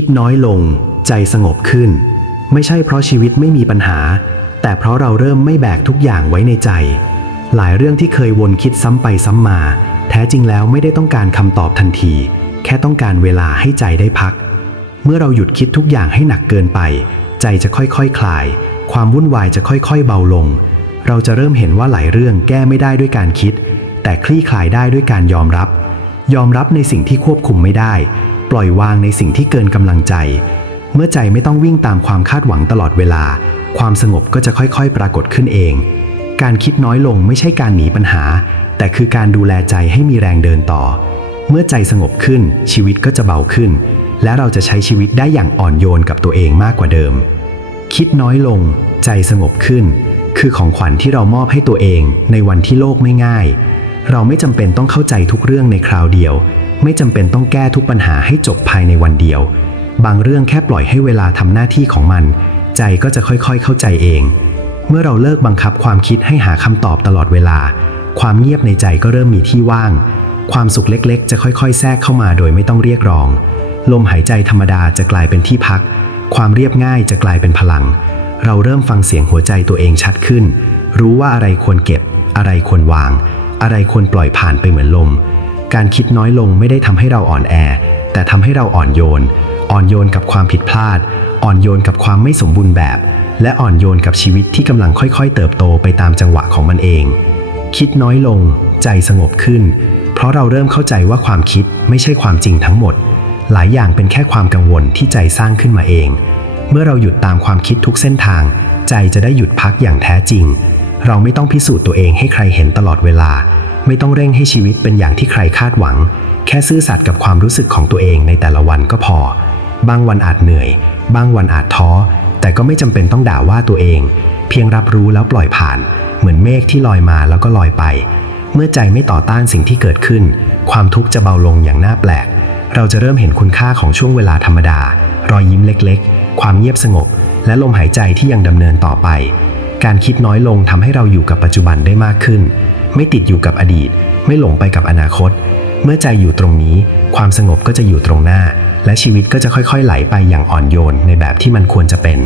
คิดน้อยลง ใจสงบขึ้น ไม่ใช่เพราะชีวิตไม่มีปัญหา แต่เพราะเราเริ่มไม่แบกทุกอย่างไว้ในใจ หลายเรื่องที่เคยวนคิดซ้ำไปซ้ำมา แท้จริงแล้วไม่ได้ต้องการคำตอบทันที แค่ต้องการเวลาให้ใจได้พัก เมื่อเราหยุดคิดทุกอย่างให้หนักเกินไป ใจจะค่อยๆคคลาย ความวุ่นวายจะค่อยๆเบาลง เราจะเริ่มเห็นว่าหลายเรื่องแก้ไม่ได้ด้วยการคิด แต่คลี่คลายได้ด้วยการยอมรับ ยอมรับในสิ่งที่ควบคุมไม่ได้ ปล่อยวางในสิ่งที่เกินกำลังใจ เมื่อใจไม่ต้องวิ่งตามความคาดหวังตลอดเวลา ความสงบก็จะค่อยๆ ปรากฏขึ้นเอง การคิดน้อยลงไม่ใช่การหนีปัญหา แต่คือการดูแลใจให้มีแรงเดินต่อ เมื่อใจสงบขึ้น ชีวิตก็จะเบาขึ้น และเราจะใช้ชีวิตได้อย่างอ่อนโยนกับตัวเองมากกว่าเดิม คิดน้อยลง ใจสงบขึ้น คือของขวัญที่เรามอบให้ตัวเองในวันที่โลกไม่ง่าย เราไม่จำเป็นต้องเข้าใจทุกเรื่องในคราวเดียว ไม่จำเป็นต้องแก้ทุกปัญหาให้จบภายในวันเดียว บางเรื่องแค่ปล่อยให้เวลาทำหน้าที่ของมัน ใจก็จะค่อยๆเข้าใจเอง เมื่อเราเลิกบังคับความคิดให้หาคำตอบตลอดเวลา ความเงียบในใจก็เริ่มมีที่ว่าง ความสุขเล็กๆ จะค่อยๆ แทรกเข้ามาโดยไม่ต้องเรียกร้อง ลมหายใจธรรมดาจะกลายเป็นที่พัก ความเรียบง่ายจะกลายเป็นพลัง เราเริ่มฟังเสียงหัวใจตัวเองชัดขึ้น รู้ว่าอะไรควรเก็บ อะไรควรวาง อะไรควรปล่อยผ่านไปเหมือนลม การคิดน้อยลงไม่ได้ทำให้เราอ่อนแอ แต่ทำให้เราอ่อนโยน อ่อนโยนกับความผิดพลาด อ่อนโยนกับความไม่สมบูรณ์แบบ และอ่อนโยนกับชีวิตที่กำลังค่อยๆ เติบโตไปตามจังหวะของมันเอง คิดน้อยลง ใจสงบขึ้น เพราะเราเริ่มเข้าใจว่าความคิดไม่ใช่ความจริงทั้งหมด หลายอย่างเป็นแค่ความกังวลที่ใจสร้างขึ้นมาเอง เมื่อเราหยุดตามความคิดทุกเส้นทาง ใจจะได้หยุดพักอย่างแท้จริง เราไม่ต้องพิสูจน์ตัวเองให้ใครเห็นตลอดเวลา ไม่ต้องเร่งให้ชีวิตเป็นอย่างที่ใครคาดหวัง แค่ซื่อสัตย์กับความรู้สึกของตัวเองในแต่ละวันก็พอ บางวันอาจเหนื่อย บางวันอาจท้อ แต่ก็ไม่จำเป็นต้องด่าว่าตัวเอง เพียงรับรู้แล้วปล่อยผ่าน เหมือนเมฆที่ลอยมาแล้วก็ลอยไป เมื่อใจไม่ต่อต้านสิ่งที่เกิดขึ้น ความทุกข์จะเบาลงอย่างน่าแปลก เราจะเริ่มเห็นคุณค่าของช่วงเวลาธรรมดา รอยยิ้มเล็ก ๆ ความเงียบสงบ และลมหายใจที่ยังดำเนินต่อไป การคิดน้อยลงทำให้เราอยู่กับปัจจุบันได้มากขึ้น ไม่ติดอยู่กับอดีต ไม่หลงไปกับอนาคต เมื่อใจอยู่ตรงนี้ ความสงบก็จะอยู่ตรงหน้า และชีวิตก็จะค่อยๆ ไหลไปอย่างอ่อนโยนในแบบที่มันควรจะเป็น